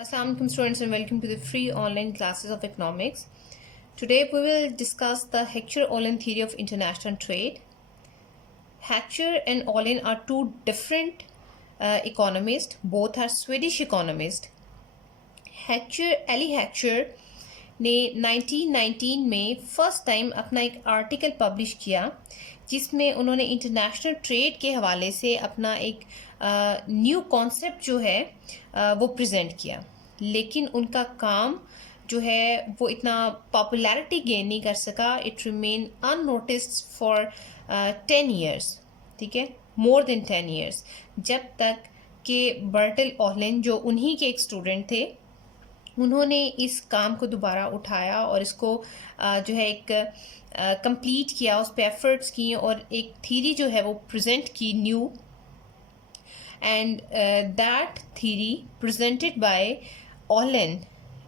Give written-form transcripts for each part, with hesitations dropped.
Assalamu alaikum students and welcome to the free online classes of economics. Today we will discuss the Heckscher-Ohlin theory of international trade. Heckscher and Ohlin are two different economists. Both are Swedish economists. Eli Heckscher ने 1919 में first time अपना एक article publish किया जिसमें उन्होंने international trade के हवाले से अपना एक न्यू कॉन्सेप्ट जो है वो प्रेजेंट किया, लेकिन उनका काम जो है वो इतना पॉपुलैरिटी गेन नहीं कर सका. It remain unnoticed for 10 years, ठीक है, मोर देन 10 ईयर्स, जब तक कि बर्टल ओहलिन जो उन्हीं के एक स्टूडेंट थे उन्होंने इस काम को दोबारा उठाया और इसको जो है एक कंप्लीट किया, उस पर एफर्ट्स किए और एक थीरी जो है वो प्रेजेंट की new. And that theory presented by Ohlin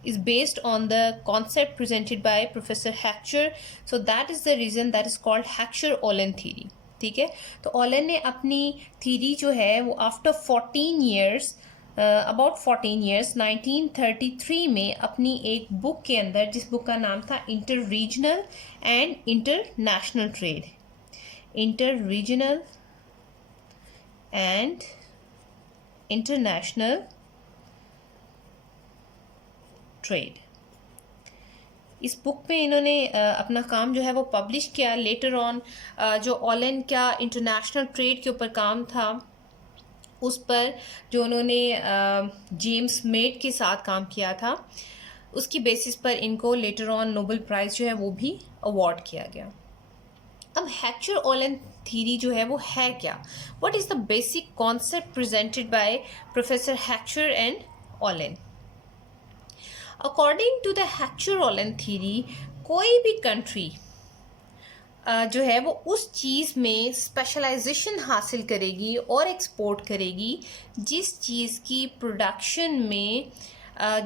is based on the concept presented by Professor Heckscher. So that is the reason that is called Heckscher-Ohlin theory. ठीक है, तो ओहलिन ने अपनी थीरी जो है वो आफ्टर 14 years अबाउट 14 years 1933 में अपनी एक बुक के अंदर, जिस बुक का नाम था inter regional and international trade, inter regional and international trade, इस बुक में इन्होंने अपना काम जो है वो पब्लिश किया. लेटर ऑन जो ओहलिन का इंटरनेशनल ट्रेड के ऊपर काम था उस पर जो उन्होंने जेम्स मेड के साथ काम किया था, उसकी बेसिस पर इनको लेटर ऑन नोबेल प्राइज़ जो है वो भी अवार्ड किया गया. अब हेक्चर-ओहलिन थीरी जो है वो है क्या? What is the basic concept presented by professor Heckscher and Ohlin? According to the Heckscher Ohlin theory, कोई भी कंट्री जो है वो उस चीज़ में स्पेशलाइजेशन हासिल करेगी और एक्सपोर्ट करेगी जिस चीज़ की प्रोडक्शन में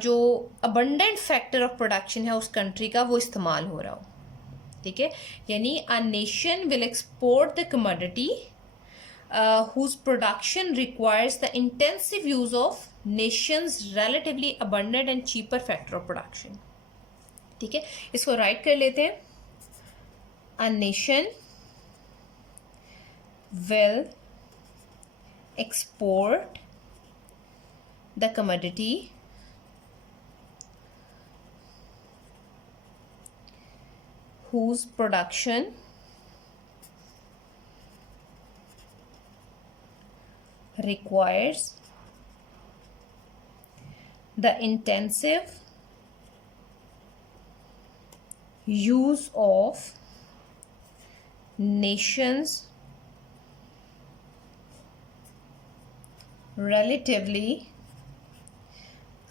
जो अबंडेंट फैक्टर ऑफ प्रोडक्शन है उस कंट्री का वो इस्तेमाल हो रहा हो. ठीक है, यानी अ nation will export the commodity whose production requires the intensive use of nation's relatively abundant and cheaper factor of production. ठीक है, इसको राइट कर लेते हैं. A nation will export the commodity whose production requires the intensive use of nations relatively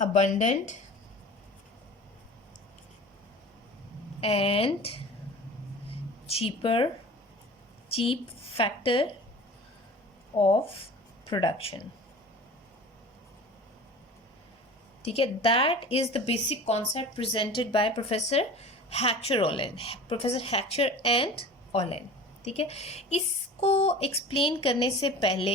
abundant and cheap factor of production. ठीक है, that is the basic concept presented by professor Heckscher Ohlin, professor Heckscher and Ohlin. ठीक है, इसको explain करने से पहले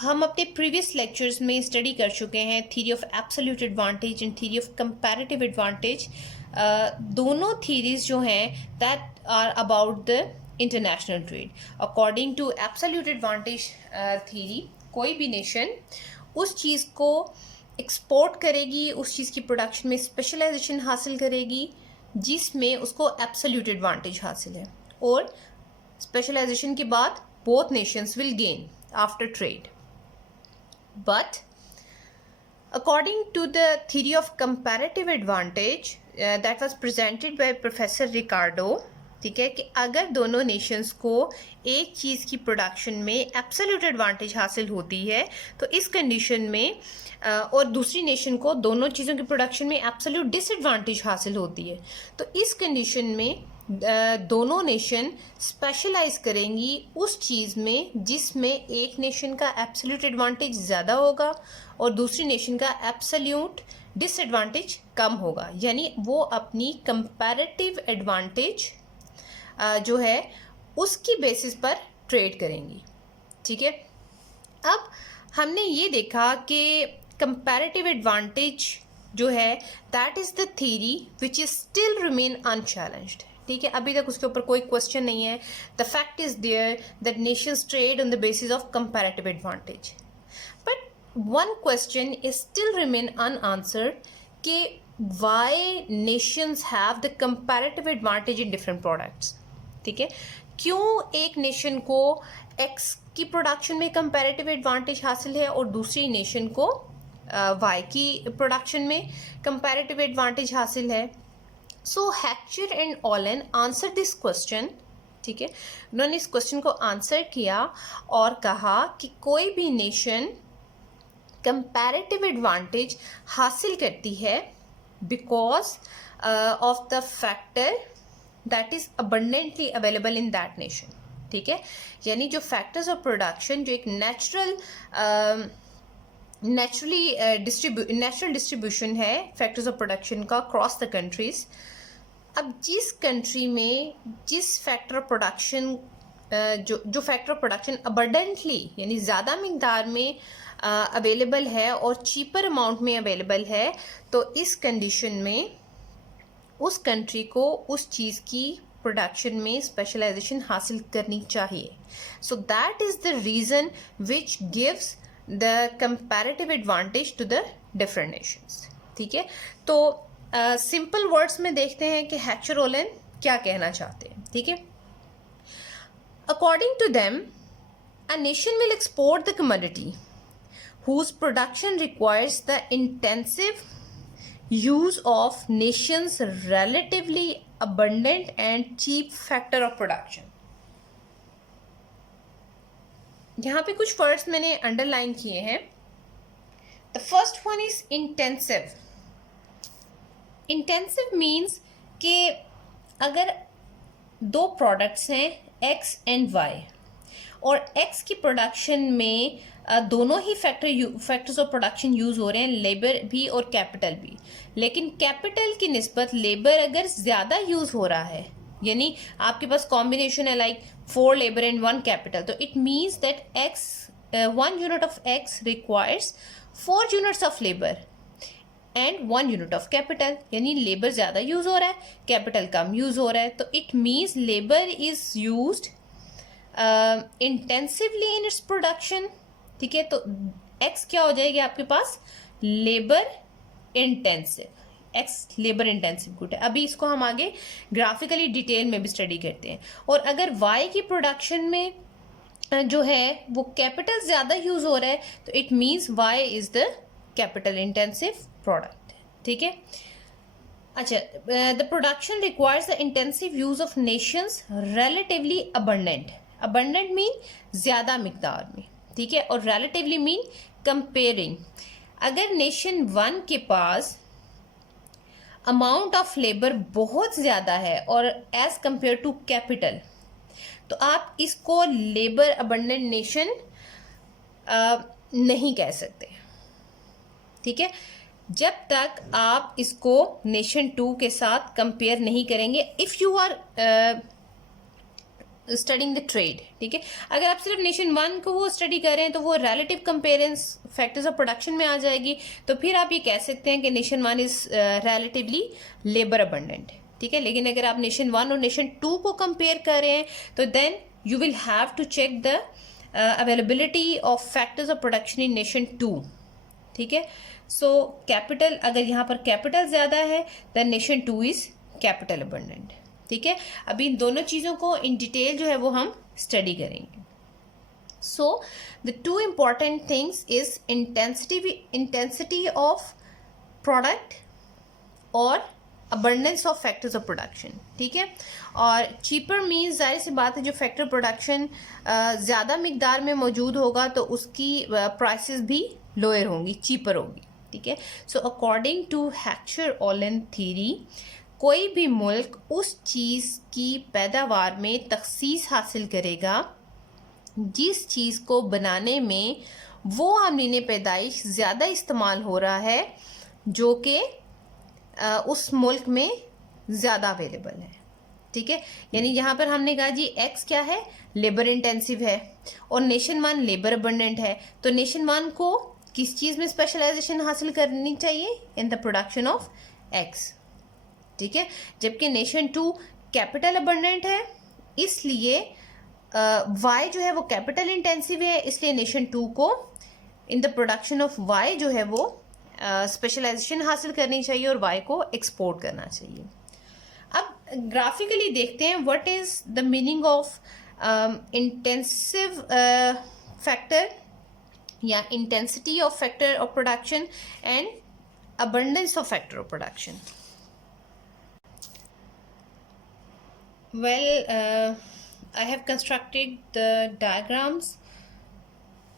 हम अपने प्रीवियस लेक्चर्स में स्टडी कर चुके हैं theory of absolute advantage and theory of comparative advantage. दोनों थीरीज जो हैं that are about the international trade. According to absolute advantage theory, कोई भी नेशन उस चीज़ को एक्सपोर्ट करेगी, उस चीज़ की प्रोडक्शन में स्पेशलाइजेशन हासिल करेगी जिसमें उसको एब्सोल्यूट एडवांटेज हासिल है, और स्पेशलाइजेशन के बाद both nations will gain after trade. But according to the theory of comparative advantage that was presented by professor Ricardo, ठीक है, कि अगर दोनों नेशंस को एक चीज़ की प्रोडक्शन में एब्सोल्यूट एडवांटेज हासिल होती है तो इस कंडीशन में और दूसरी नेशन को दोनों चीज़ों की प्रोडक्शन में एब्सोल्यूट डिसएडवांटेज हासिल होती है, तो इस कंडीशन में दोनों नेशन स्पेशलाइज करेंगी उस चीज़ में जिसमें एक नेशन का एब्सोल्यूट एडवांटेज ज़्यादा होगा और दूसरी नेशन का एब्सोल्यूट डिसएडवांटेज कम होगा, यानी वो अपनी कंपैरेटिव एडवांटेज जो है उसकी बेसिस पर ट्रेड करेंगी. ठीक है, अब हमने ये देखा कि कंपैरेटिव एडवांटेज जो है that is the theory which is still remain unchallenged. ठीक है, अभी तक उसके ऊपर कोई क्वेश्चन नहीं है. The fact is there that nations trade on the basis of comparative advantage. But one question is still remain unanswered कि why nations have the comparative advantage in different products. ठीक है, क्यों एक नेशन को x की production में comparative advantage हासिल है और दूसरी नेशन को वाई की प्रोडक्शन में कंपैरेटिव एडवांटेज हासिल है. सो हैक्चर एंड ऑलन आंसर दिस क्वेश्चन. ठीक है, उन्होंने इस क्वेश्चन को आंसर किया और कहा कि कोई भी नेशन कंपैरेटिव एडवांटेज हासिल करती है because of the factor that is abundantly available in that nation. ठीक है, यानी जो फैक्टर्स ऑफ प्रोडक्शन जो एक नेचुरल डिस्ट्रीब्यूशन है फैक्टर्स ऑफ प्रोडक्शन का क्रॉस द कंट्रीज. अब जिस कंट्री में जिस फैक्टर ऑफ प्रोडक्शन जो फैक्टर ऑफ प्रोडक्शन अबंडेंटली यानी ज़्यादा मिकदार में अवेलेबल है और चीपर अमाउंट में अवेलेबल है, तो इस कंडीशन में उस कंट्री को उस चीज़ की प्रोडक्शन में स्पेशलाइजेशन हासिल करनी चाहिए. So that is the reason which gives the comparative advantage to the different nations. ठीक है, तो सिंपल वर्ड्स में देखते हैं कि हैक्चर ऑलन क्या कहना चाहते हैं. ठीक है, according to them a nation will export the commodity whose production requires the intensive use of nation's relatively abundant and cheap factor of production. यहाँ पे कुछ वर्ड्स मैंने अंडरलाइन किए हैं. The first one is intensive. Intensive means कि अगर दो products हैं एक्स एंड वाई और एक्स की प्रोडक्शन में दोनों ही फैक्टर्स ऑफ प्रोडक्शन यूज़ हो रहे हैं, लेबर भी और कैपिटल भी, लेकिन कैपिटल की निस्बत लेबर अगर ज़्यादा यूज़ हो रहा है, यानी आपके पास कॉम्बिनेशन है लाइक 4 लेबर एंड 1 कैपिटल, तो it means that x 1 unit of x requires 4 units of labour and 1 unit of capital, यानी लेबर ज़्यादा यूज़ हो रहा है, कैपिटल कम यूज़ हो रहा है, तो it means labour is used intensively in its production. ठीक है, तो एक्स क्या हो जाएगी आपके पास labour intensive. X labour intensive good है. अभी इसको हम आगे ग्राफिकली डिटेल में भी स्टडी करते हैं. और अगर वाई की प्रोडक्शन में जो है वो कैपिटल ज़्यादा यूज़ हो रहा है, तो it means Y is the capital intensive product. ठीक है, अच्छा, the production requires the intensive use of nations relatively abundant. Abundant mean ज़्यादा मिकदार में. ठीक है, और रिलेटिवली मीन कंपेयरिंग. अगर नेशन 1 के पास अमाउंट ऑफ लेबर बहुत ज़्यादा है और एज कंपेयर टू कैपिटल, तो आप इसको लेबर अबंडेंट नेशन नहीं कह सकते. ठीक है, जब तक आप इसको नेशन 2 के साथ कंपेयर नहीं करेंगे. If you are studying the trade. ठीक है, अगर आप सिर्फ नेशन 1 को वो स्टडी कर रहे हैं तो वो रिलेटिव कंपेरेंस फैक्टर्स ऑफ प्रोडक्शन में आ जाएगी, तो फिर आप ये कह सकते हैं कि nation 1 is relatively labour abundant. ठीक है, लेकिन अगर आप नेशन 1 और नेशन 2 को कंपेयर कर रहे हैं तो then you will have to check the availability of factors of production in nation 2. ठीक है, सो कैपिटल, अगर यहाँ पर कैपिटल ज़्यादा है then nation 2 is capital abundant. ठीक है, अभी इन दोनों चीज़ों को इन डिटेल जो है वो हम स्टडी करेंगे. So the 2 important things is intensity of product और abundance of factors of production. ठीक है, और चीपर मीन्स जाहिर सी बात है जो फैक्टर प्रोडक्शन ज़्यादा मिकदार में मौजूद होगा तो उसकी प्राइसेस भी लोअर होंगी, चीपर होगी. ठीक है, सो अकॉर्डिंग टू हैक्चर ऑलन थ्योरी कोई भी मुल्क उस चीज़ की पैदावार में तखसीस हासिल करेगा जिस चीज़ को बनाने में वो आमलीन पैदाइश ज़्यादा इस्तेमाल हो रहा है जो कि उस मुल्क में ज़्यादा अवेलेबल है. ठीक है, यानी यहाँ पर हमने कहा जी एक्स क्या है, लेबर इंटेंसिव है और नेशन 1 लेबर अबंडेंट है, तो नेशन 1 को किस चीज़ में स्पेशलाइजेशन हासिल करनी चाहिए? इन द प्रोडक्शन ऑफ एक्स, ठीक है। जबकि नेशन 2 कैपिटल अबंडेंट है, इसलिए वाई जो है वो कैपिटल इंटेंसिव है, इसलिए नेशन 2 को in the production of Y जो है वो स्पेशलाइजेशन हासिल करनी चाहिए और वाई को एक्सपोर्ट करना चाहिए। अब ग्राफिकली देखते हैं what is the meaning of intensive factor या intensity of factor of production and abundance of factor of production. Well, I have constructed the diagrams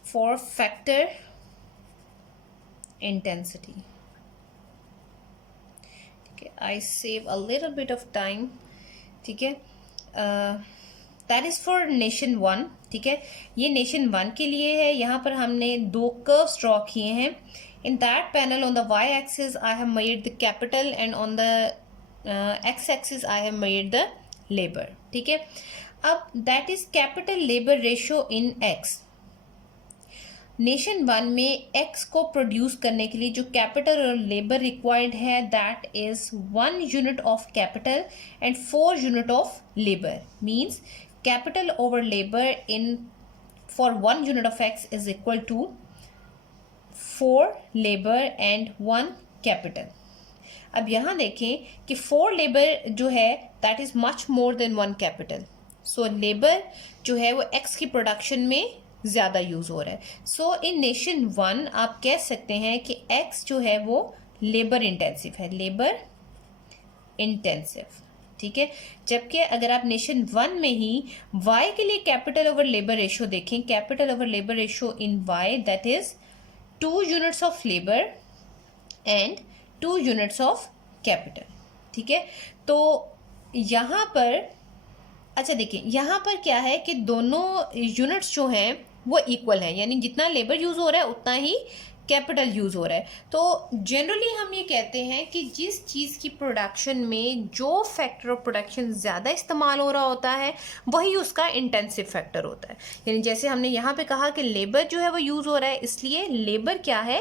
for factor intensity. Okay, I save a little bit of time. ठीक है, that is for nation 1. ठीक है, ये nation 1 के लिए है। यहाँ पर हमने 2 कर्व्स ड्रॉ किए हैं। In that panel on the y-axis I have made the capital and on the x-axis I have made the labor. ठीक है, अब that is capital labor ratio in x. Nation 1 में x को produce करने के लिए जो कैपिटल और लेबर रिक्वायर्ड है that is 1 unit of capital and 4 unit of labour. Means capital over labour in for 1 unit of x is equal to 4 labour and 1 capital. अब यहाँ देखें कि 4 लेबर जो है that is much more than 1 capital. सो labour जो है वो x की प्रोडक्शन में ज़्यादा यूज़ हो रहा है। सो इन नेशन 1 आप कह सकते हैं कि x जो है वो लेबर इंटेंसिव है, लेबर इंटेंसिव, ठीक है। जबकि अगर आप नेशन 1 में ही y के लिए कैपिटल ओवर लेबर रेशो देखें, capital over labour ratio in y that is 2 units of labour and 2 units of capital, ठीक है। तो यहाँ पर अच्छा देखिए, यहाँ पर क्या है कि दोनों यूनिट्स जो हैं वो इक्वल हैं, यानी जितना लेबर यूज़ हो रहा है उतना ही कैपिटल यूज़ हो रहा है। तो जनरली हम ये कहते हैं कि जिस चीज़ की प्रोडक्शन में जो फैक्टर ऑफ प्रोडक्शन ज़्यादा इस्तेमाल हो रहा होता है वही उसका इंटेंसिव फैक्टर होता है। यानी जैसे हमने यहाँ पे कहा कि लेबर जो है वो यूज़ हो रहा है, इसलिए लेबर क्या है,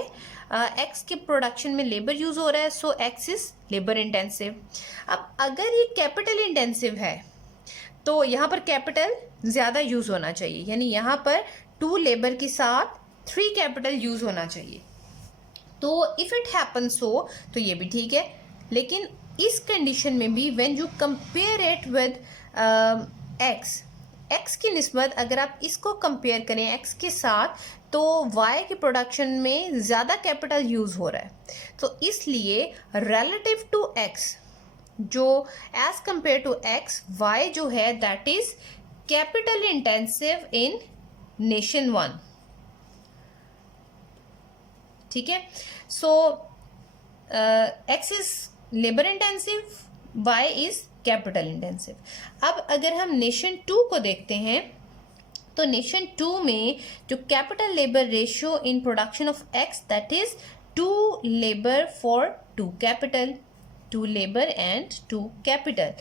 एक्स के प्रोडक्शन में लेबर यूज़ हो रहा है, so X is labour intensive. अब अगर ये कैपिटल इंटेंसिव है तो यहाँ पर कैपिटल ज़्यादा यूज़ होना चाहिए, यानी यहाँ पर 2 लेबर के साथ 3 कैपिटल यूज़ होना चाहिए। तो इफ़ इट हैपन सो तो ये भी ठीक है, लेकिन इस कंडीशन में भी when you compare it with x की निस्बत अगर आप इसको कंपेयर करें एक्स के साथ तो वाई के प्रोडक्शन में ज़्यादा कैपिटल यूज़ हो रहा है। तो इसलिए रिलेटिव टू एक्स जो as compare to X Y जो है that is capital intensive in nation 1, ठीक है। So X is labour intensive, Y is capital intensive. अब अगर हम नेशन 2 को देखते हैं तो नेशन 2 में जो capital labour ratio in production of x that is 2 labour for 2 capital, 2 labour and 2 capital.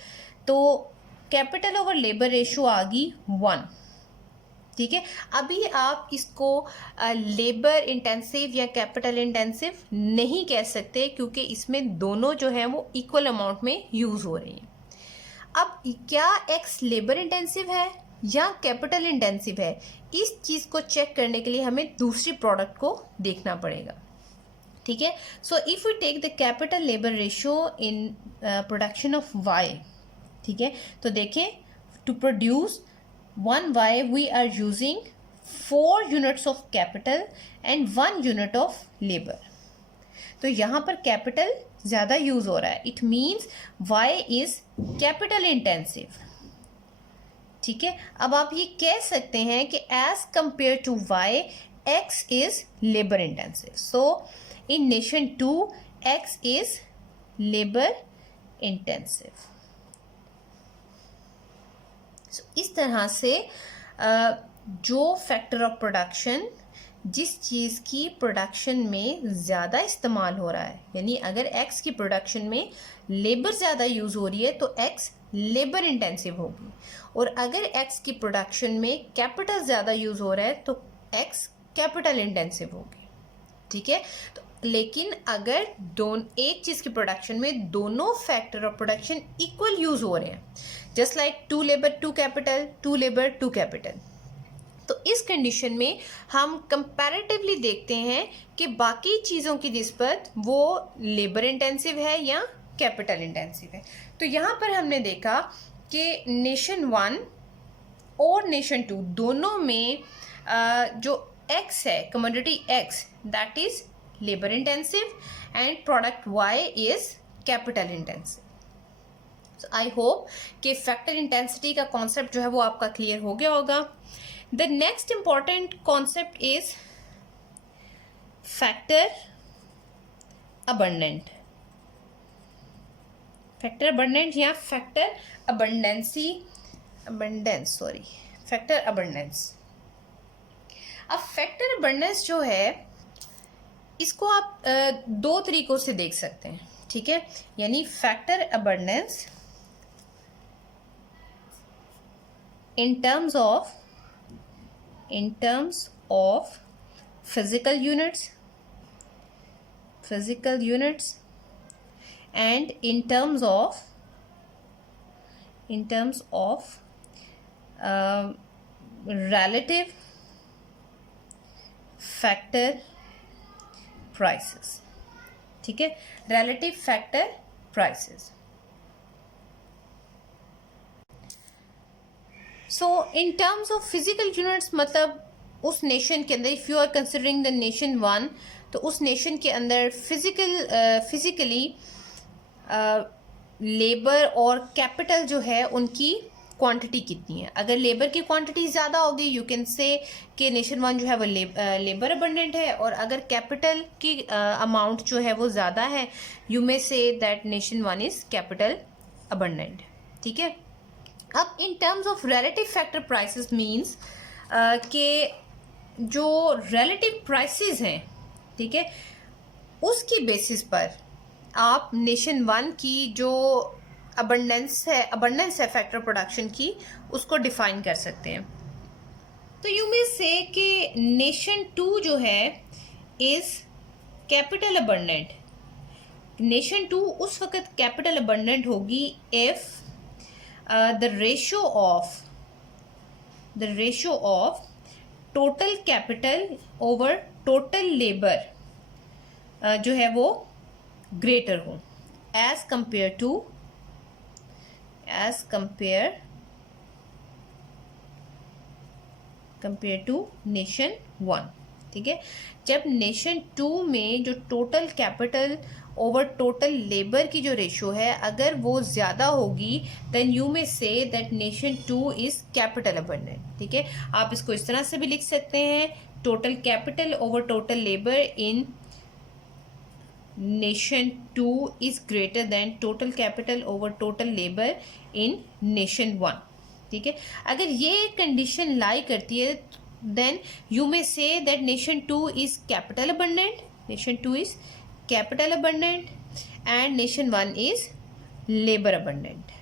तो कैपिटल ओवर लेबर रेशियो आ गई 1, ठीक है। अभी आप इसको लेबर इंटेंसिव या कैपिटल इंटेंसिव नहीं कह सकते क्योंकि इसमें दोनों जो है वो इक्वल अमाउंट में यूज़ हो रही हैं। अब क्या एक्स लेबर इंटेंसिव है या कैपिटल इंटेंसिव है, इस चीज़ को चेक करने के लिए हमें दूसरी प्रोडक्ट को देखना पड़ेगा, ठीक है। So if we take the capital labour ratio in production of Y, ठीक है, तो देखें to produce 1 y we are using 4 units of capital and 1 unit of labor. तो यहाँ पर कैपिटल ज़्यादा यूज़ हो रहा है, it means y is capital intensive, ठीक है। अब आप ये कह सकते हैं कि as compared to y x is labor intensive. So in nation 2 x is labor intensive. इस तरह से जो फैक्टर ऑफ प्रोडक्शन जिस चीज़ की प्रोडक्शन में ज़्यादा इस्तेमाल हो रहा है, यानी अगर x की प्रोडक्शन में लेबर ज़्यादा यूज़ हो रही है तो x लेबर इंटेंसिव होगी, और अगर x की प्रोडक्शन में कैपिटल ज़्यादा यूज़ हो रहा है तो x कैपिटल इंटेंसिव होगी, ठीक है। तो लेकिन अगर एक चीज़ की प्रोडक्शन में दोनों factor of production equal use हो रहे हैं, just like 2 labour 2 capital, 2 labour 2 capital, तो इस कंडीशन में हम कंपैरेटिवली देखते हैं कि बाकी चीज़ों की निस्बत वो लेबर इंटेंसिव है या कैपिटल इंटेंसिव है। तो यहाँ पर हमने देखा कि नेशन 1 और नेशन 2 दोनों में जो एक्स है, commodity X, that is labour intensive and product Y is capital intensive. So I hope कि फैक्टर इंटेंसिटी का कॉन्सेप्ट जो है वो आपका क्लियर हो गया होगा। The next important concept is factor abundant. Factor abundant या फैक्टर फैक्टर अबंडेंस। अब फैक्टर अबंडेंस जो है इसको आप दो तरीकों से देख सकते हैं, ठीक है। यानी factor abundance in terms of physical units and in terms of relative factor prices, ठीक है, relative factor prices। So in terms of physical units, मतलब उस नेशन के अंदर, if you are considering the nation 1, तो उस नेशन के अंदर फिजिकली लेबर और कैपिटल जो है उनकी क्वांटिटी कितनी है। अगर लेबर की क्वांटिटी ज़्यादा होगी, यू कैन से कि नेशन 1 जो है वो लेबर अबंडेंट है, और अगर कैपिटल की अमाउंट जो है वो ज़्यादा है, you may say that nation 1 is capital abundant, ठीक है। अब इन terms of relative factor prices means कि जो रिलेटिव प्राइसेस हैं, ठीक है, उसकी बेसिस पर आप नेशन 1 की जो अबंडेंस है फैक्टर प्रोडक्शन की, उसको डिफाइन कर सकते हैं। तो यू मे से कि नेशन 2 जो है इज़ कैपिटल अबंडेंट। नेशन 2 उस वक्त कैपिटल अबंडेंट होगी if the ratio of total capital over total labor जो है वो greater हो as compare to nation 1, ठीक है। जब नेशन 2 में जो total capital over total labour की जो रेशो है, अगर वो ज़्यादा होगी, then you may say that nation 2 is capital abundant, ठीक है। आप इसको इस तरह से भी लिख सकते हैं, total capital over total labour in nation 2 is greater than total capital over total labour in nation 1, ठीक है। अगर ये कंडीशन लाई करती है, then you may say that nation 2 is capital abundant and nation 1 is labor abundant,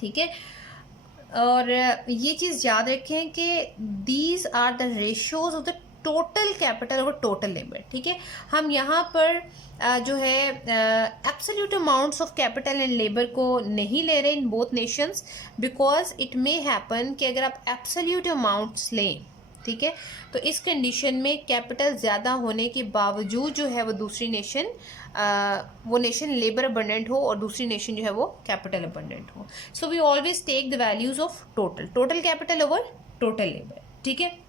ठीक है। और ये चीज़ याद रखें कि these are the ratios of the total capital और टोटल लेबर, ठीक है। हम यहाँ पर जो है absolute amounts of capital and labour को नहीं ले रहे इन both Nations, because it may happen कि अगर आप एब्सोल्यूट अमाउंट्स लें, ठीक है, तो इस कंडीशन में कैपिटल ज़्यादा होने के बावजूद जो है वो दूसरी नेशन वो नेशन लेबर अबंडेंट हो और दूसरी नेशन जो है वो कैपिटल अबंडेंट हो। So we always take the values of total capital over total labour, ठीक है।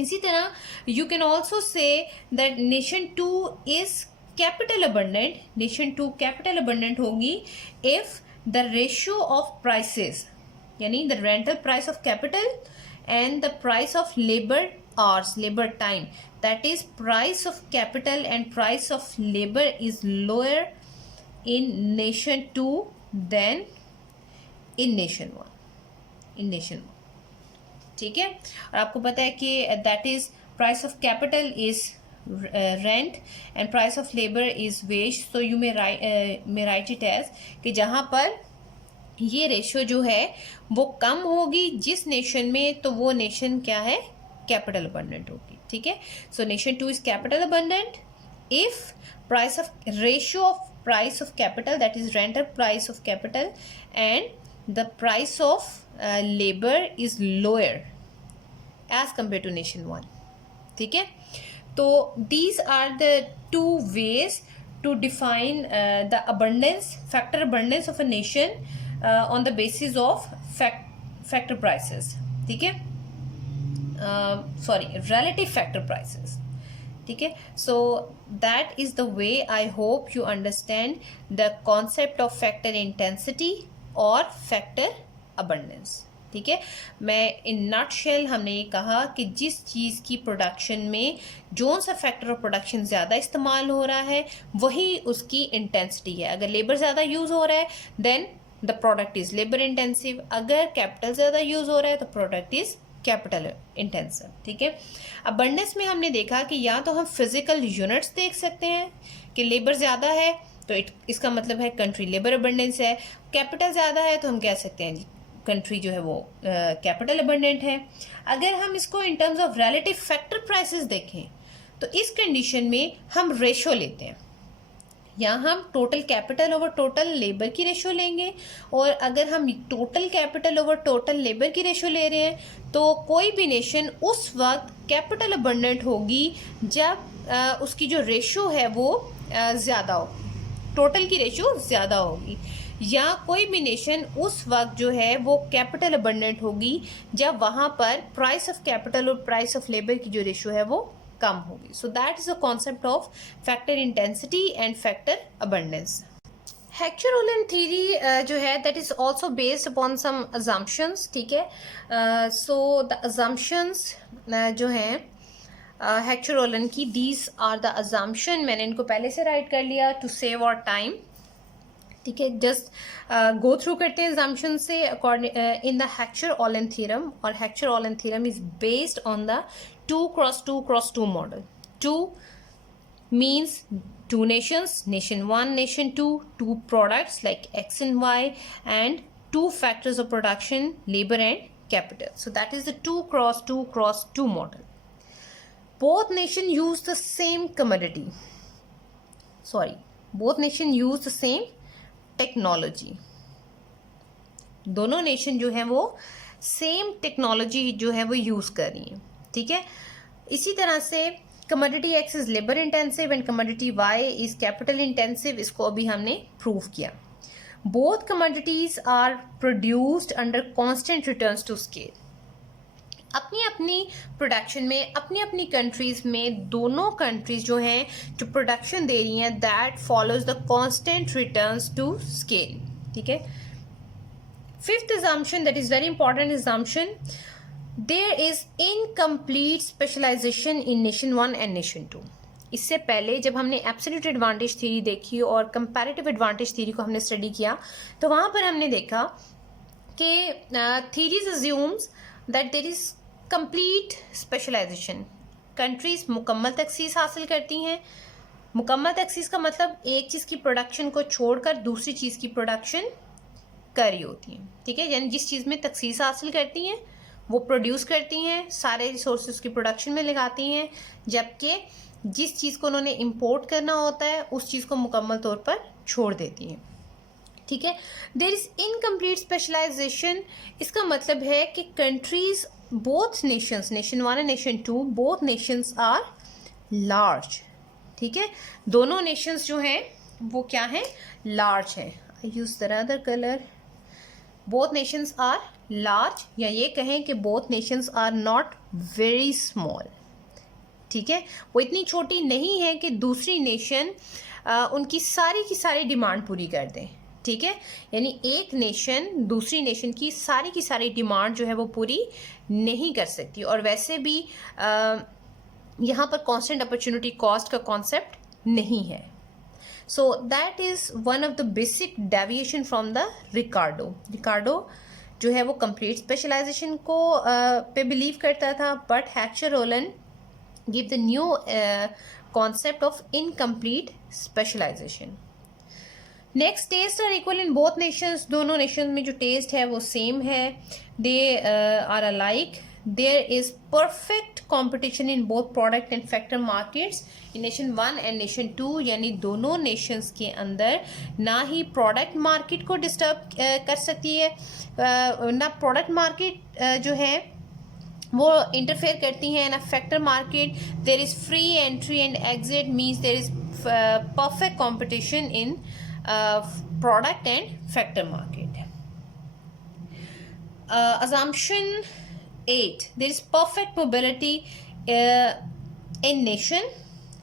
इसी तरह you can also say that nation 2 is capital abundant, nation 2 capital abundant होगी if the ratio of prices, यानी the rental price of capital and the price of labour hours, labour time, that is price of capital and price of labour is lower in nation 2 than in nation 1, ठीक है। और आपको पता है कि that is price of capital is rent and price of labour is wage. So you may write it as कि जहाँ पर ये रेशियो जो है वो कम होगी जिस नेशन में, तो वो नेशन क्या है, कैपिटल अबंडेंट होगी। ठीक है. So nation 2 is capital abundant if ratio of price of capital, that is rental price of capital, and the price of labor is lower as compared to nation 1. ठीक है. तो these are the two ways to define the abundance, factor abundance of a nation on the basis of factor prices. ठीक है. Sorry, relative factor prices. ठीक है. So that is the way I hope you understand the concept of factor intensity or factor abundance. ठीक है. मैं in nutshell हमने ये कहा कि जिस चीज़ की प्रोडक्शन में जोन सा फैक्टर ऑफ प्रोडक्शन ज़्यादा इस्तेमाल हो रहा है वही उसकी इंटेंसिटी है. अगर लेबर ज़्यादा यूज़ हो रहा है then the product is labour intensive. अगर कैपिटल ज़्यादा यूज़ हो रहा है तो प्रोडक्ट इज़ कैपिटल इंटेंसिव. ठीक है. अबंडेंस में हमने देखा कि या तो हम फिजिकल यूनिट्स देख सकते हैं कि लेबर ज़्यादा है तो इसका मतलब है कंट्री लेबर अबंडेंस है. कैपिटल ज़्यादा है तो हम कह सकते हैं कंट्री जो है वो कैपिटल अबंडेंट है. अगर हम इसको इन terms of relative factor prices देखें तो इस कंडीशन में हम रेशो लेते हैं. यहाँ हम total capital over total labour की रेशो लेंगे और अगर हम total capital over total labour की रेशो ले रहे हैं तो कोई भी नेशन उस वक्त कैपिटल अबंडेंट होगी जब उसकी जो रेशो है वो ज़्यादा हो, टोटल की रेशो ज़्यादा होगी. या कोई भी नेशन उस वक्त जो है वो कैपिटल अबंडेंट होगी जब वहाँ पर प्राइस ऑफ कैपिटल और प्राइस ऑफ लेबर की जो रेशो है वो कम होगी. So that is the concept of factor intensity and factor abundance. Heckscher Ohlin theory जो है that is also based upon some assumptions. ठीक है. सो द अजम्पशंस जो हैं हेक्चर-ओलन की, दीज आर द अजम्पशन. मैंने इनको पहले से राइट कर लिया टू सेव आवर टाइम. ठीक है. जस्ट गो थ्रू करते हैं assumption से according in the Heckscher Ohlin theorem. और Heckscher Ohlin theorem is based on the 2x2x2 model. 2 means 2 nations, nation 1, nation 2, 2 products like X and Y, and 2 factors of production, labor and capital. So that is the 2x2x2 model. Both nations use the same commodity. Sorry, both nations use the same technology. दोनों nation जो हैं वो same technology जो है वो use कर रही हैं. ठीक है. इसी तरह से commodity X is labour intensive and commodity Y is capital intensive. इसको अभी हमने प्रूव किया. Both commodities are produced under constant returns to scale. अपनी अपनी प्रोडक्शन में अपनी अपनी कंट्रीज़ में दोनों कंट्रीज़ जो हैं जो प्रोडक्शन दे रही हैं that follows the constant returns to scale. ठीक है. Fifth assumption that is very important assumption, there is incomplete specialization in nation 1 and nation 2. इससे पहले जब हमने एब्सोल्यूट एडवांटेज थ्योरी देखी और कंपैरेटिव एडवांटेज थ्योरी को हमने स्टडी किया तो वहाँ पर हमने देखा कि theories assumes that there is complete specialisation. Countries मुकम्मल तखसीस हासिल करती हैं. मुकम्मल तखसीस का मतलब एक चीज़ की प्रोडक्शन को छोड़कर दूसरी चीज़ की प्रोडक्शन कर रही होती हैं. ठीक है. यानी जिस चीज़ में तखसीस हासिल करती हैं वो प्रोड्यूस करती हैं, सारे रिसोर्सेज की प्रोडक्शन में लगाती हैं, जबकि जिस चीज़ को उन्होंने इंपोर्ट करना होता है उस चीज़ को मुकम्मल तौर पर छोड़ देती हैं. ठीक है. There is incomplete specialisation. इसका मतलब है कि countries both nations, nation 1 and nation 2, both nations are large. ठीक है. दोनों नेशंस जो हैं वो क्या हैं? लार्ज हैं. I use the other colour. Both nations are large, या ये कहें कि both nations are not very small. ठीक है. वो इतनी छोटी नहीं है कि दूसरी नेशन उनकी सारी की सारी डिमांड पूरी कर दें. ठीक है. यानी एक नेशन दूसरी नेशन की सारी डिमांड जो है वो पूरी नहीं कर सकती. और वैसे भी यहाँ पर कांस्टेंट अपॉर्चुनिटी कॉस्ट का कॉन्सेप्ट नहीं है. So that is one of the basic deviation from the Ricardo. Ricardo जो है वो कंप्लीट स्पेशलाइजेशन को पे बिलीव करता था, but Heckscher Ohlin give the new concept of incomplete specialisation. Next, taste are equal in both nations. दोनों nations में जो टेस्ट है वो सेम है. They are alike. there is perfect competition in both product and factor markets in nation 1 and nation 2, यानी दोनों nations के अंदर ना ही product market को disturb कर सकती है, ना product market जो है वो इंटरफेयर करती हैं, ना factor market. There is free entry and exit, means there is perfect competition in product and factor market. assumption 8, there is perfect mobility in nation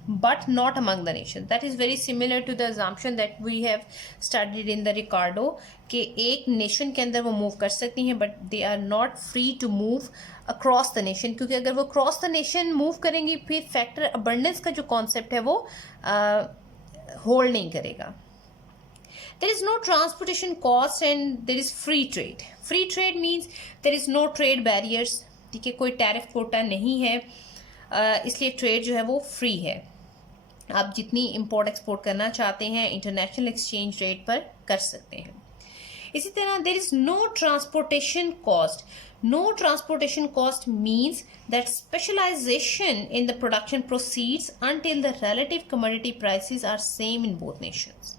but not among the nations. That is very similar to the assumption that we have studied in the Ricardo कि एक nation के अंदर वो move कर सकती हैं but they are not free to move across the nation, क्योंकि अगर वो cross the nation move करेंगी फिर factor abundance का जो concept है वो hold नहीं करेगा. There is no transportation cost and there is free trade. Free trade means there is no trade barriers. ठीक है, कोई टैरिफ कोटा नहीं है, इसलिए ट्रेड जो है वो फ्री है. आप जितनी इंपोर्ट एक्सपोर्ट करना चाहते हैं इंटरनेशनल एक्सचेंज रेट पर कर सकते हैं. इसी तरह there is no transportation cost. No transportation cost means that specialisation in the production proceeds until the relative commodity prices are same in both nations.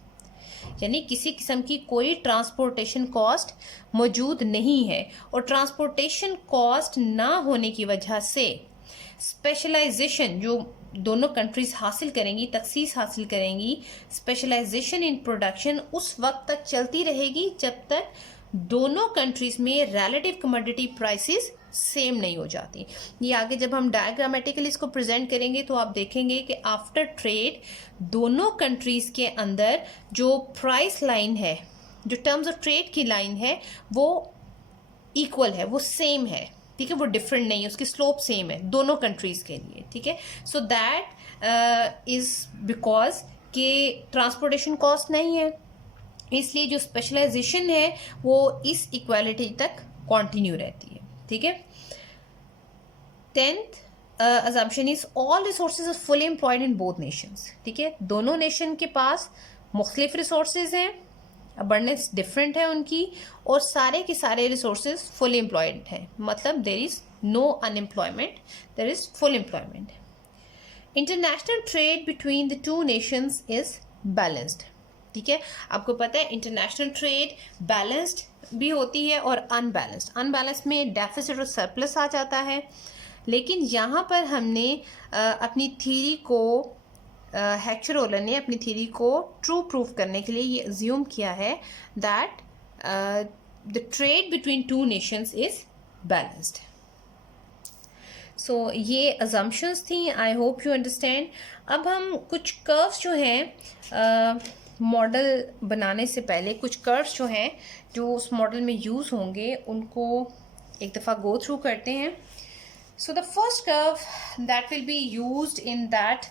यानी किसी किस्म की कोई ट्रांसपोर्टेशन कॉस्ट मौजूद नहीं है, और ट्रांसपोर्टेशन कॉस्ट ना होने की वजह से स्पेशलाइजेशन जो दोनों कंट्रीज हासिल करेंगी, तखसीस हासिल करेंगी, स्पेशलाइजेशन इन प्रोडक्शन उस वक्त तक चलती रहेगी जब तक दोनों कंट्रीज में रिलेटिव कमोडिटी प्राइसेस सेम नहीं हो जाती. ये आगे जब हम डायग्रामेटिकली इसको प्रेजेंट करेंगे तो आप देखेंगे कि आफ्टर ट्रेड दोनों कंट्रीज के अंदर जो प्राइस लाइन है, जो टर्म्स ऑफ ट्रेड की लाइन है, वो इक्वल है, वो सेम है. ठीक है, वो डिफरेंट नहीं है, उसकी स्लोप सेम है दोनों कंट्रीज के लिए. ठीक है, सो दैट इज बिकॉज कि ट्रांसपोर्टेशन कॉस्ट नहीं है, इसलिए जो स्पेशलाइजेशन है वो इस इक्वालिटी तक कंटिन्यू रहती है. ठीक है. 10th assumption is all resources are fully employed in both nations. ठीक है, दोनों नेशन के पास मुख्तलिफ रिसोर्सेज हैं, अबंडेंस डिफरेंट है उनकी, और सारे के सारे रिसोर्सेज फुल एम्प्लॉयड हैं. मतलब there is no unemployment, there is full employment. International trade between the two nations is balanced. ठीक है, आपको पता है इंटरनेशनल ट्रेड बैलेंस्ड भी होती है और अनबैलेंस्ड. अनबैलेंस्ड में डेफिसिट और सरप्लस आ जाता है, लेकिन यहाँ पर हमने अपनी थ्योरी को हेक्चर ने अपनी थ्योरी को ट्रू प्रूफ करने के लिए ये अज्यूम किया है that the trade between two nations is balanced. So ये अजम्पशंस थी. I hope you understand. अब हम कुछ कर्व्स जो हैं मॉडल बनाने से पहले, कुछ कर्व्स जो हैं जो उस मॉडल में यूज़ होंगे उनको एक दफ़ा गो थ्रू करते हैं. सो the first curve that will be used in that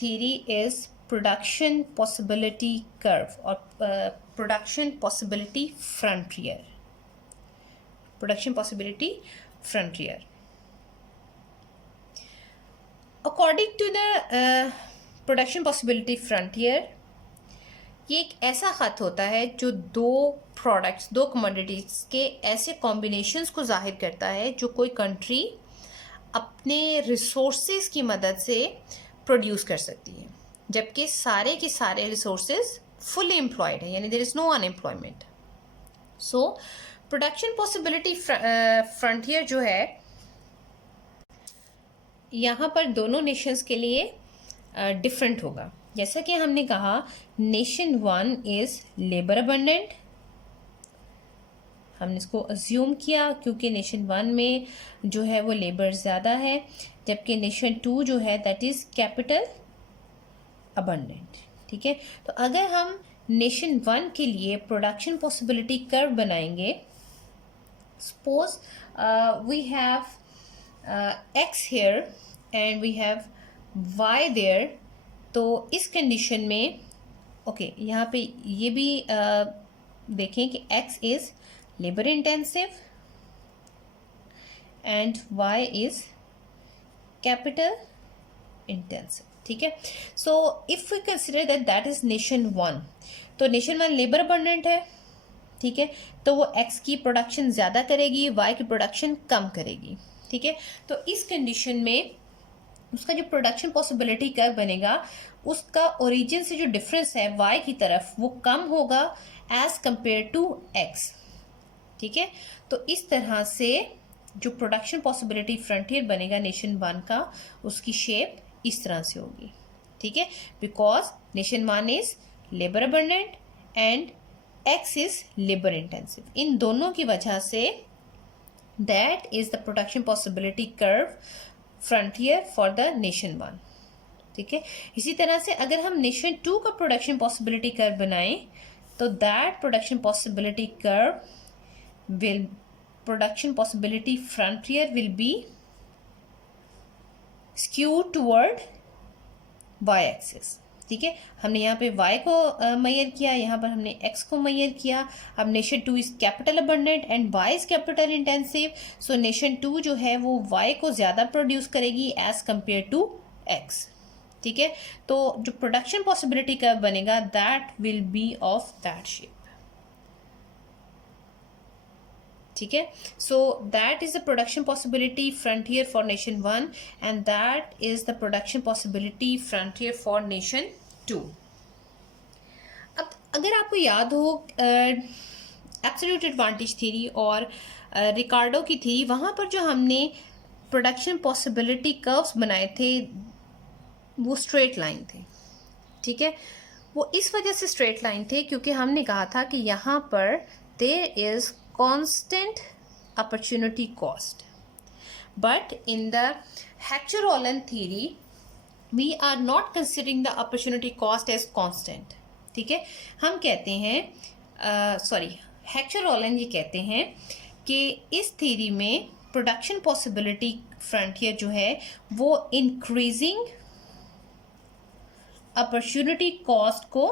theory is production possibility curve or production possibility frontier. Production possibility frontier. According to the production possibility frontier, ये एक ऐसा ख़त होता है जो दो प्रोडक्ट्स, दो कमोडिटीज़ के ऐसे कॉम्बिनेशंस को जाहिर करता है जो कोई कंट्री अपने रिसोर्सेज की मदद से प्रोड्यूस कर सकती है, जबकि सारे के सारे रिसोर्सेज फुली एम्प्लॉयड है, यानी there is no unemployment. So production possibility frontier जो है यहाँ पर दोनों नेशंस के लिए डिफरेंट होगा. जैसा कि हमने कहा नेशन 1 इज़ लेबर अबंडेंट, हमने इसको अज्यूम किया क्योंकि नेशन 1 में जो है वो लेबर ज़्यादा है, जबकि नेशन 2 जो है दैट इज़ कैपिटल अबंडेंट. ठीक है, तो अगर हम नेशन 1 के लिए प्रोडक्शन पॉसिबिलिटी कर्व बनाएंगे, suppose we have X here and we have Y there. तो इस कंडीशन में ओके यहाँ पे ये भी देखें कि X is labour intensive and Y is capital intensive. ठीक है, so if we consider that is nation 1, तो नेशन 1 लेबर अबंडेंट है. ठीक है, तो वो एक्स की प्रोडक्शन ज़्यादा करेगी, वाई की प्रोडक्शन कम करेगी. ठीक है। तो इस कंडीशन में उसका जो प्रोडक्शन पॉसिबिलिटी कर्व बनेगा, उसका ओरिजिन से जो डिफरेंस है y की तरफ वो कम होगा एज कंपेयर टू x। ठीक है। तो इस तरह से जो प्रोडक्शन पॉसिबिलिटी फ्रंटियर बनेगा नेशन 1 का, उसकी शेप इस तरह से होगी। ठीक है। Because nation 1 is labour abundant and x is labour intensive. इन दोनों की वजह से that is the production possibility curve frontier for the nation 1। ठीक है। इसी तरह से अगर हम नेशन 2 का प्रोडक्शन पॉसिबिलिटी कर्व बनाएं तो that production possibility curve will production possibility frontier will be skewed toward y axis। ठीक है। हमने यहाँ पे y को मेजर किया, यहाँ पर हमने x को मेजर किया। अब nation 2 is capital abundant and y is capital intensive, so nation 2 जो है वो y को ज़्यादा प्रोड्यूस करेगी एज कंपेयर टू x। ठीक है। तो जो प्रोडक्शन पॉसिबिलिटी कर्व बनेगा that will be of that shape. ठीक है। So that is the production possibility frontier for nation 1 and that is the production possibility frontier for nation 2। अब अगर आपको याद हो एब्सोल्यूट एडवांटेज थ्योरी और रिकार्डो की थ्योरी, वहाँ पर जो हमने प्रोडक्शन पॉसिबिलिटी कर्व्स बनाए थे वो स्ट्रेट लाइन थे। ठीक है। वो इस वजह से स्ट्रेट लाइन थे क्योंकि हमने कहा था कि यहाँ पर there is constant opportunity cost, but in the Hechter-Ohlin theory we are not considering the opportunity cost as constant। ठीक है। हम कहते हैं Hechter-Ohlin ये कहते हैं कि इस थ्योरी में प्रोडक्शन पॉसिबिलिटी फ्रंटियर जो है वो इंक्रीजिंग अपॉर्चुनिटी कॉस्ट को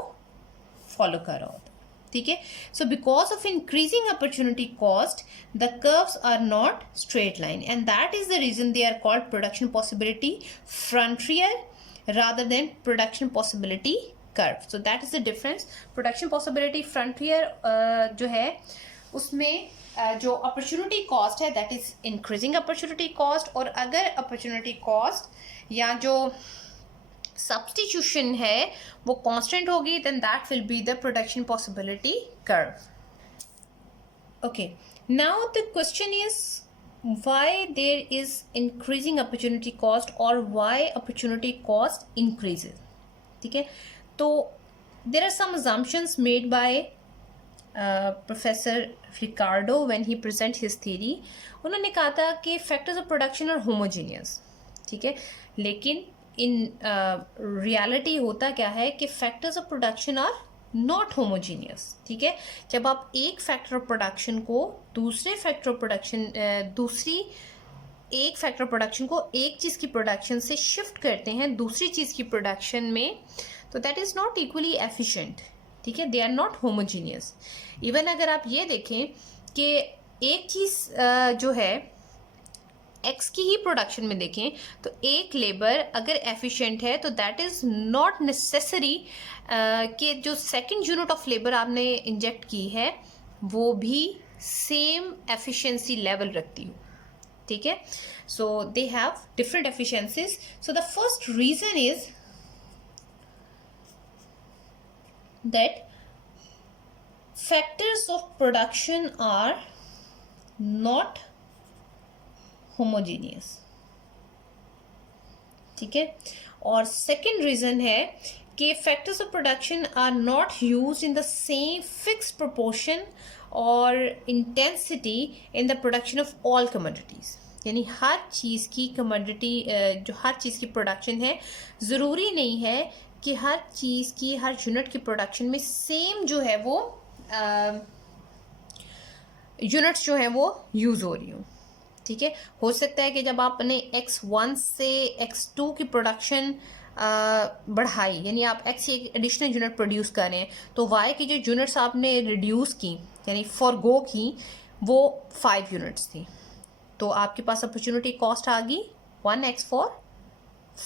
फॉलो कर रहा होता है। ठीक है। So because of increasing opportunity cost the curves are not straight line and that is the reason they are called production possibility frontier rather than production possibility curve. So that is the difference. Production possibility frontier जो है उसमें जो opportunity cost है that is increasing opportunity cost, और अगर opportunity cost या जो substitution है वो constant होगी then that will be the production possibility curve। okay, now the question is why there is increasing opportunity cost or why opportunity cost increases। ठीक है। तो there are some assumptions made by Professor Ricardo when he present his theory। उन्होंने कहा था कि factors of production are homogeneous। ठीक है। लेकिन इन रियलिटी होता क्या है कि factors of production are not homogeneous. ठीक है। जब आप एक फैक्टर ऑफ प्रोडक्शन को दूसरे फैक्टर ऑफ प्रोडक्शन एक फैक्टर ऑफ प्रोडक्शन को एक चीज़ की प्रोडक्शन से शिफ्ट करते हैं दूसरी चीज़ की प्रोडक्शन में, तो that is not equally efficient. ठीक है। They are not homogeneous. Even अगर आप ये देखें कि एक चीज़ जो है एक्स की ही प्रोडक्शन में देखें तो एक लेबर अगर एफिशिएंट है तो दैट इज़ नॉट नेसेसरी कि जो सेकंड यूनिट ऑफ लेबर आपने इंजेक्ट की है वो भी सेम एफिशिएंसी लेवल रखती हो। ठीक है। So they have different efficiencies. So the first reason is that factors of production are not homogeneous. ठीक है। और सेकेंड रीज़न है कि factors of production are not used in the same fix proportion और intensity in the production of all commodities. यानी हर चीज़ की commodity जो हर चीज़ की प्रोडक्शन है ज़रूरी नहीं है कि हर चीज़ की हर यूनिट की प्रोडक्शन में सेम जो है वो यूनिट्स जो है वो यूज़ हो रही हूँ। ठीक है। हो सकता है कि जब आपने x1 से x2 की प्रोडक्शन बढ़ाई, यानी आप x की एक एडिशनल यूनिट प्रोड्यूस कर रहे हैं, तो y की जो यूनिट्स आपने रिड्यूस की यानी फॉरगो की वो 5 यूनिट्स थी, तो आपके पास अपॉर्चुनिटी कॉस्ट आ गई 1x फॉर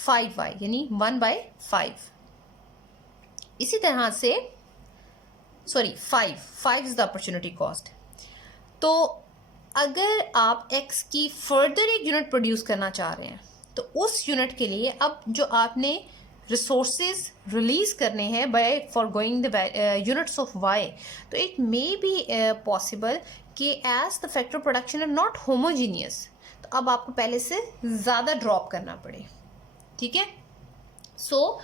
5y यानी 1/5। इसी तरह से 5 इज द अपॉर्चुनिटी कॉस्ट। तो अगर आप x की फर्दर एक यूनिट प्रोड्यूस करना चाह रहे हैं तो उस यूनिट के लिए अब जो आपने रिसोर्सेज रिलीज करने हैं by forgoing the units of y, तो इट मे बी पॉसिबल कि as the factor production are not homogeneous, तो अब आपको पहले से ज़्यादा ड्रॉप करना पड़े. ठीक है, so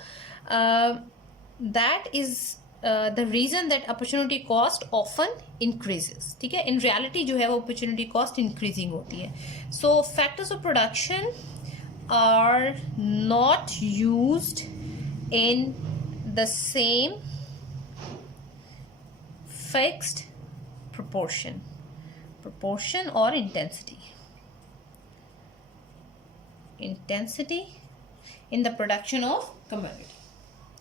that is the reason that opportunity cost often increases. ठीक है, इन रियलिटी जो है वो अपॉर्चुनिटी कॉस्ट इंक्रीजिंग होती है. So factors of production are not used in the same fixed proportion or intensity in the production of commodity.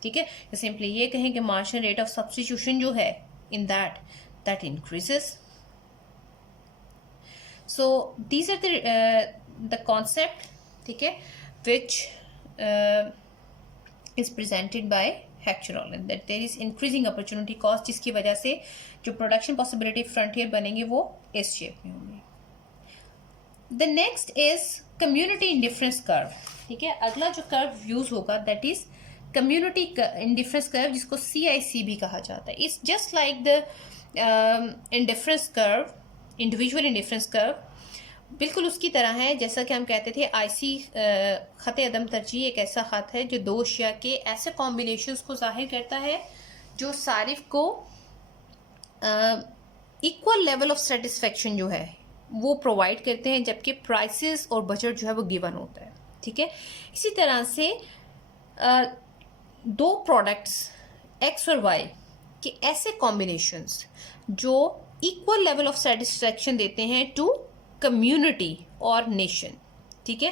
ठीक है, simply ये कहें कि मार्जिनल रेट ऑफ सब्स्टिट्यूशन जो है in that increases. So these are the concept, ठीक है, which is presented by Hector-Rollin, that there is increasing opportunity cost, जिसकी वजह से जो production possibility frontier बनेंगे वो इस शेप में होंगे. The next is community indifference curve. ठीक है, अगला जो कर्व यूज होगा that is community indifference curve, जिसको CIC भी कहा जाता है. It's just like the indifference curve, individual indifference curve, बिल्कुल उसकी तरह है जैसा कि हम कहते थे आईसी ख़त अदम तरजीह एक ऐसा ख़त है जो दो अशिया के ऐसे कॉम्बिनेशंस को ज़ाहिर करता है जो सारिफ को इक्वल लेवल ऑफ सेटिस्फेक्शन जो है वो प्रोवाइड करते हैं, जबकि प्राइसेस और बजट जो है वो गिवन होता है. ठीक है, इसी तरह से दो प्रोडक्ट्स एक्स और वाई के ऐसे कॉम्बिनेशंस जो इक्वल लेवल ऑफ सेटिस्फेक्शन देते हैं टू community or nation. ठीक है,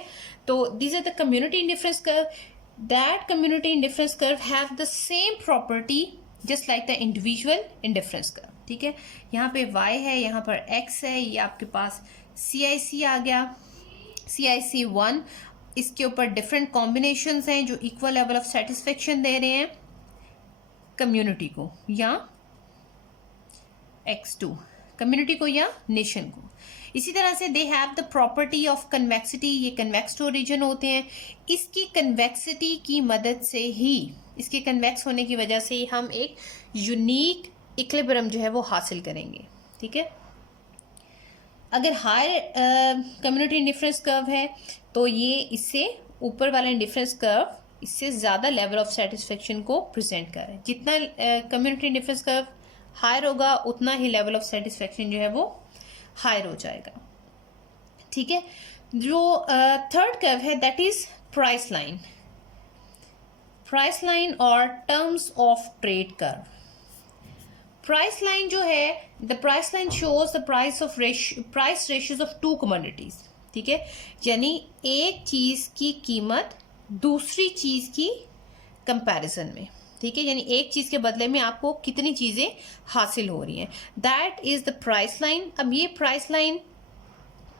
तो these are the community indifference curve. That community indifference curve have the same property just like the individual indifference curve. ठीक है, यहाँ पे y है, यहाँ पर x है, ये आपके पास CIC आ गया, CIC1, इसके ऊपर डिफरेंट कॉम्बिनेशंस हैं जो इक्वल लेवल ऑफ सेटिस्फेक्शन दे रहे हैं कम्युनिटी को या x2 कम्युनिटी को या नेशन को. इसी तरह से they have the property of convexity, ये कन्वेक्स टू रीजन होते हैं. इसकी कन्वेक्सिटी की मदद से ही, इसके कन्वेक्स होने की वजह से ही हम एक यूनिक इक्विलिब्रियम जो है वो हासिल करेंगे. ठीक है, अगर हायर कम्युनिटी इंडिफरेंस कर्व है तो ये इससे ऊपर वाला इंडिफरेंस कर्व इससे ज़्यादा लेवल ऑफ सेटिस्फेक्शन को प्रेजेंट कर रहा है. जितना कम्युनिटी इंडिफरेंस कर्व हायर होगा उतना ही लेवल ऑफ सेटिस्फेक्शन जो है वो हायर हो जाएगा. ठीक है, जो थर्ड कर्व है that is price line. Price line और terms of trade curve. Price line जो है, the price line shows the price ratios of two commodities. ठीक है, यानी एक चीज की कीमत दूसरी चीज की कंपैरिजन में. ठीक है, यानी एक चीज़ के बदले में आपको कितनी चीज़ें हासिल हो रही हैं, that is the price line. अब ये प्राइस लाइन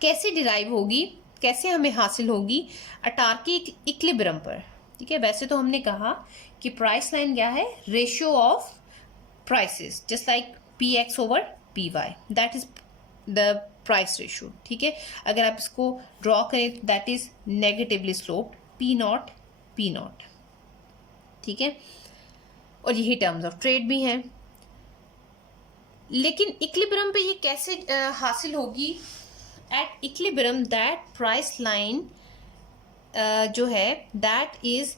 कैसे डिराइव होगी, कैसे हमें हासिल होगी, अटार्किक इक्विलिब्रियम पर. ठीक है, वैसे तो हमने कहा कि प्राइस लाइन क्या है, ratio of prices, just like PX over PY, that is the price ratio. ठीक है, अगर आप इसको ड्रॉ करें that is negatively sloped P0. ठीक है, और यही टर्म्स ऑफ ट्रेड भी हैं. लेकिन इक्विलिब्रियम पे ये कैसे हासिल होगी, at equilibrium that price line जो है that is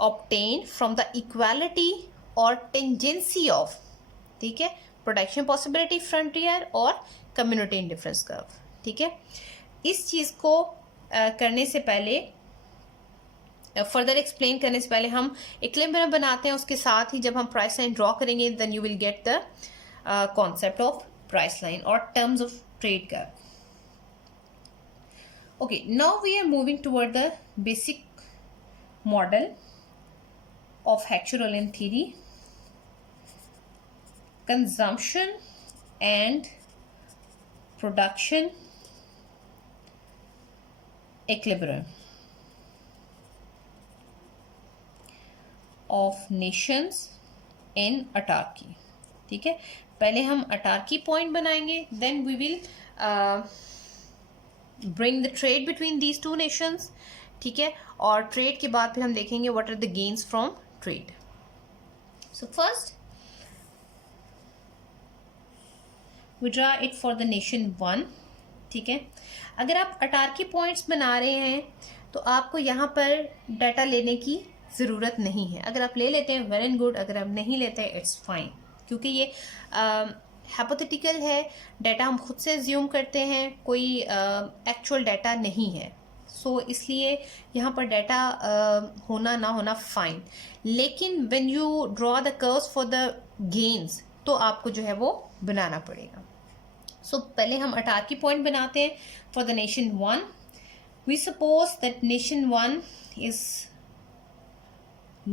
obtain from the equality और टेंजेंसी ऑफ, ठीक है, प्रोडक्शन पॉसिबिलिटी फ्रंटियर और कम्युनिटी इंडिफरेंस कर्व. ठीक है, इस चीज़ को करने से पहले, फर्दर एक्सप्लेन करने से पहले हम इक्विलिब्रियम बनाते हैं, उसके साथ ही जब हम प्राइस लाइन ड्रॉ करेंगे then you will get the concept of price line और terms of trade curve. Okay, now we are moving toward the basic model of Hector-Rollin theory, consumption and production equilibrium of nations in autarky. ठीक है, पहले हम autarky point बनाएंगे, then we will bring the trade between these two nations, ठीक है, और trade के बाद फिर हम देखेंगे what are the gains from trade. So first we draw it for the nation 1, ठीक है. अगर आप अटार्की पॉइंट्स बना रहे हैं तो आपको यहाँ पर डाटा लेने की ज़रूरत नहीं है. अगर आप ले लेते हैं वेल एंड गुड, अगर आप नहीं लेते हैं इट्स फाइन, क्योंकि ये हाइपोथेटिकल है, डाटा हम खुद से एज्यूम करते हैं, कोई एक्चुअल डाटा नहीं है. सो इसलिए यहाँ पर डाटा होना ना होना फाइन. लेकिन when you draw the curves for the gains तो आपको जो है वो बनाना पड़ेगा. सो पहले हम अटार्की पॉइंट बनाते हैं for the nation 1. We suppose that nation 1 is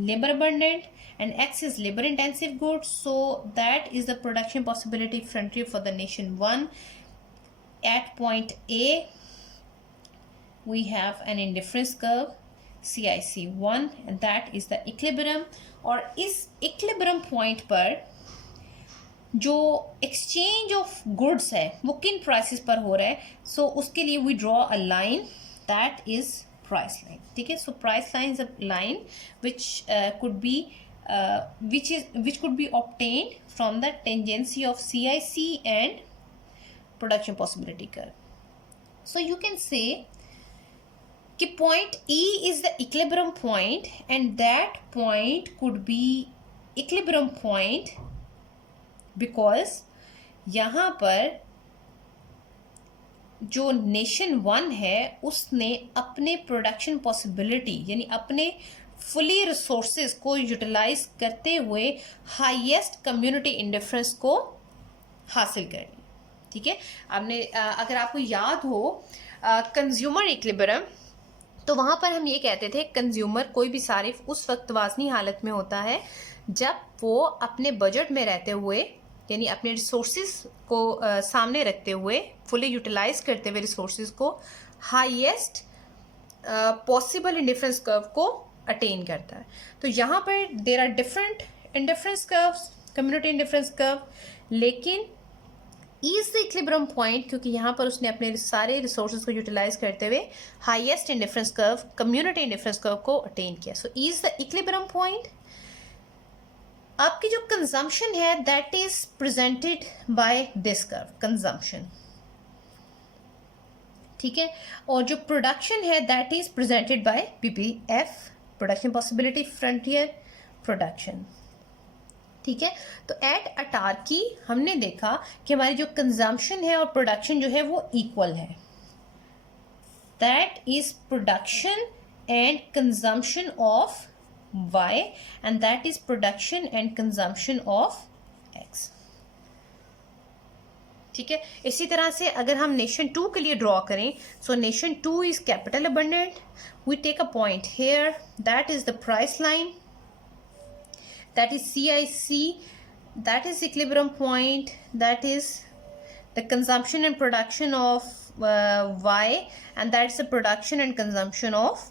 labor abundant and X is labor intensive goods, so that is the production possibility frontier for the nation 1. At point A we have an indifference curve CIC1 and that is the equilibrium. और इस equilibrium point पर जो exchange of goods है वो किन prices पर हो रहा है, so उसके लिए we draw a line that is price line, ठीक है. So price line is a line which could be which could be obtained from the tangency of CIC and production possibility curve. So you can say कि point E is the equilibrium point and that point could be equilibrium point because यहाँ पर जो nation 1 है उसने अपने production possibility यानी अपने fully resources को यूटिलाइज करते हुए हाईएस्ट कम्युनिटी इंडिफरेंस को हासिल कर ली, ठीक है. आपने अगर आपको याद हो कंज्यूमर इक्विलिब्रियम, तो वहाँ पर हम ये कहते थे कंज्यूमर कोई भी सारिफ उस वक्त वाजनी हालत में होता है जब वो अपने बजट में रहते हुए यानी अपने रिसोर्सेज को सामने रखते हुए फुली यूटिलाइज करते हुए रिसोर्सेज को हाईएस्ट पॉसिबल इंडिफरेंस कर्व को अटेन करता है. तो यहाँ पर there are different indifference curves, community indifference curve, लेकिन E is the equilibrium point क्योंकि यहाँ पर उसने अपने सारे रिसोर्सेज को यूटिलाइज करते हुए highest indifference curve, community indifference curve को अटेन किया. So E is the equilibrium point. आपकी जो कंजम्पशन है that is presented by this curve, consumption, ठीक है. और जो प्रोडक्शन है that is presented by PPF, production possibility frontier production, ठीक है. तो एट अटार्की हमने देखा कि हमारी जो कंजम्पशन है और प्रोडक्शन जो है वो इक्वल है. That is production and consumption of Y and that is production and consumption of X, ठीक है. इसी तरह से अगर हम नेशन 2 के लिए ड्रॉ करें, so nation 2 is capital abundant. We take a point here that is the price line, that is CIC, that is equilibrium point, that is the consumption and production of Y and that's the production and consumption of